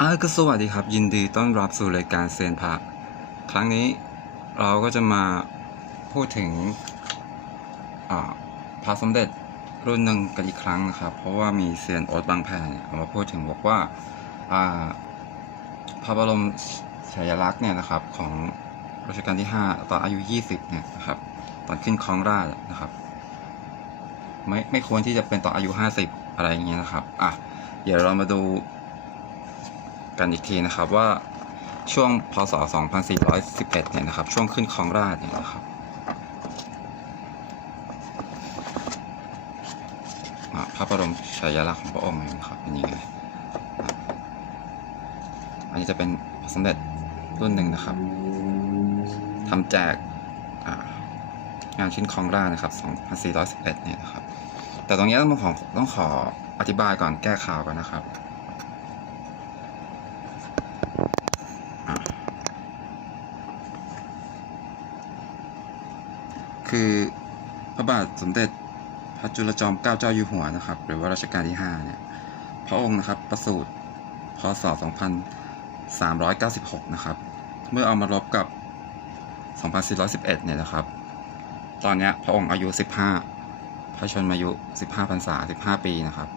อาก็สวัสดีครับ ยินดีต้อนรับสู่รายการเซียนพระครั้งนี้เราก็จะมาพูดถึงพระสมเด็จรุ่นหนึ่งกันอีกครั้งนะครับ เพราะว่ามีเซียนโอ๊ตบางแพเนี่ยเอามาพูดถึงบอกว่าพระบรมฉายาลักษณ์เนี่ยนะครับของรัชกาลที่ 5 ตอนอายุ 20เนี่ยนะครับตอนขึ้นครองราชนะครับ ไม่ไม่ควรที่จะเป็นตอนอายุ 50 อะไรอย่างเงี้ยนะครับอะเดี๋ยวเรามาดู กันอีกทีนะครับว่าช่วงพศ 2411 เนี่ยนะครับ ช่วงขึ้นครองราชเนี่ยนะครับพระบรมฉายาลักษณ์ของพระองค์นะครับเป็นยังไงอันนี้จะเป็นสมเด็จรุ่นหนึ่งนะครับทำแจกงานขึ้นครองราชนะครับ 2411 เนี่ยนะครับ แต่ตรงนี้ต้องขอต้องขออธิบายก่อนแก้ข่าวก่อนนะครับ คือพระบาทสมเด็จพระจุลจอมเกล้าเจ้าอยู่หัวนะครับ หรือว่ารัชกาลที่5เนี่ยพระองค์นะครับประสูติพศ 2396 นะครับ เมื่อเอามาลบกับ 2411 เนี่ยนะครับ ตอนนี้พระองค์อายุ 15 พระชนมายุ 15พรรษา 15 ปีนะครับ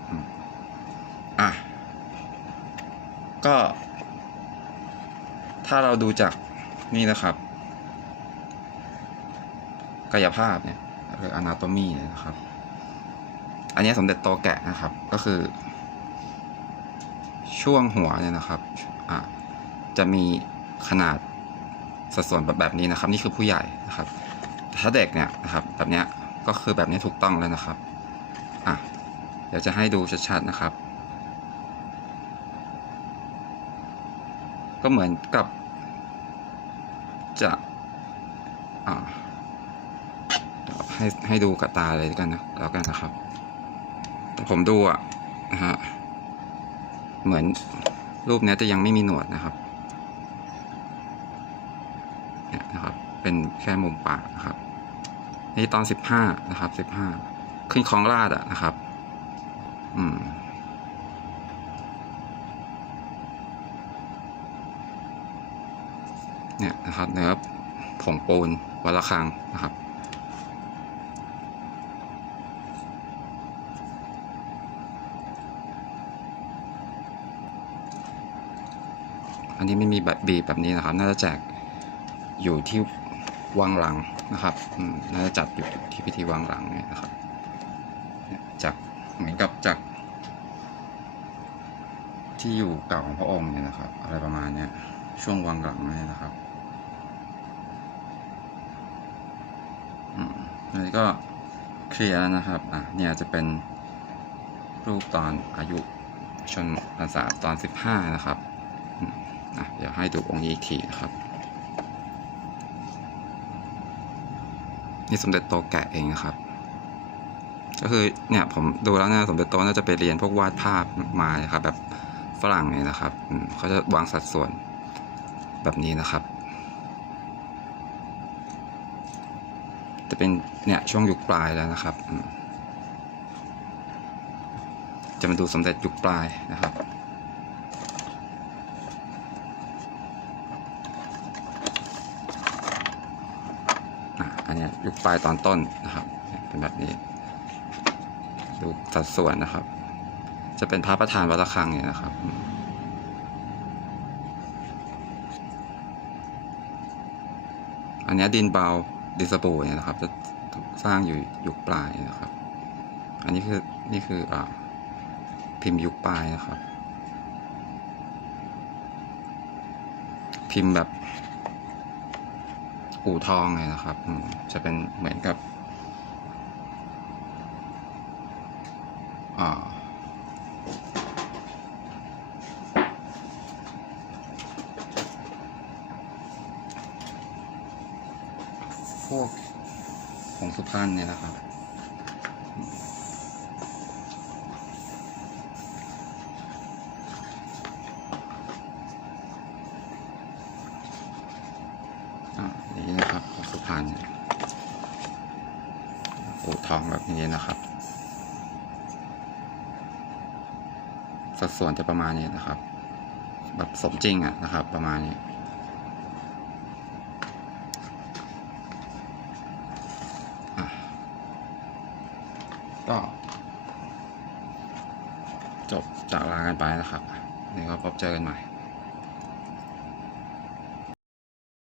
อะ ก็ ถ้าเราดูจากนี่นะครับ กายภาพเนี่ยหรือ anatomy เนี่ยนะครับ อันนี้สมเด็จโตแกะนะครับ ก็คือ ช่วงหัวเนี่ยนะครับอะจะมีขนาดสัดส่วนแบบแบบนี้นะครับ นี่คือผู้ใหญ่นะครับ ถ้าเด็กเนี่ยนะครับ แบบเนี้ยก็คือแบบนี้ถูกต้องแล้วนะครับอะเดี๋ยวจะให้ดูชัดๆนะครับ ก็เหมือนกับจะอ่า ให้ให้ดูกับตาเลยกันนะแล้วกันนะครับ แต่ผมดูอะนะฮะเหมือนรูปนี้จะยังไม่มีหนวดนะครับเนี่ยนะครับ เป็นแค่มุมปากนะครับนี่ตอนสิบห้านะครับสิบห้าขึ้นคลองลาดอะนะครับ อืมเนี่ยนะครับเนื้อผงปูนวัดระฆังนะครับ อันนี้ไม่มีแบบบีบแบบนี้นะครับ น่าจะแจกอยู่ที่วังหลังนะครับน่าจะจัดอยู่ที่พิธีวังหลังเนี่ยนะครับจากเหมือนกับจากที่อยู่เก่าของพระองค์เนี่ยนะครับ อะไรประมาณเนี้ยช่วงวังหลังเนี่ยนะครับอันนี้ก็เคลียร์นะครับอะเนี่ยจะเป็นรูปตอนอายุชนพรรษาตอนสิบห้านะครับ อืมอะเดี๋ยวให้ดูองค์นี้อีกทีนะครับ นี่สมเด็จโตแกะเองนะครับ ก็คือเนี่ยผมดูแล้วนะสมเด็จโตน่าจะไปเรียนพวกวาดภาพมานะครับ แบบฝรั่งเนี่ยนะครับเขาจะวางสัดส่วนแบบนี้นะครับ จะเป็นเนี่ยช่วงยุคปลายแล้วนะครับจะมาดูสมเด็จยุคปลายนะครับ อันนี้ยุคปลายตอนต้นนะครับ เป็นแบบนี้ ดูสัดส่วนนะครับ จะเป็นพระประธานวัดระฆังเนี่ยนะครับอันนี้ดินเบาดินสบู่เนี่ยนะครับ จะถูกสร้างอยู่ยุคปลายนะครับ อันนี้คือนี่คืออ่าพิมพ์ยุคปลายนะครับ พิมพ์แบบ อู่ทองเลยนะครับ จะเป็นเหมือนกับพวกของสุพรรณเนี่ยนะครับ อ่านี่นะครับของสุพรรณปูทองแบบนี้นะครับ สัดส่วนจะประมาณนี้นะครับ แบบสมจริงอะนะครับ ประมาณนี้อะก็จบจากลากันไปนะครับเดี๋ยวก็พบเจอกันใหม่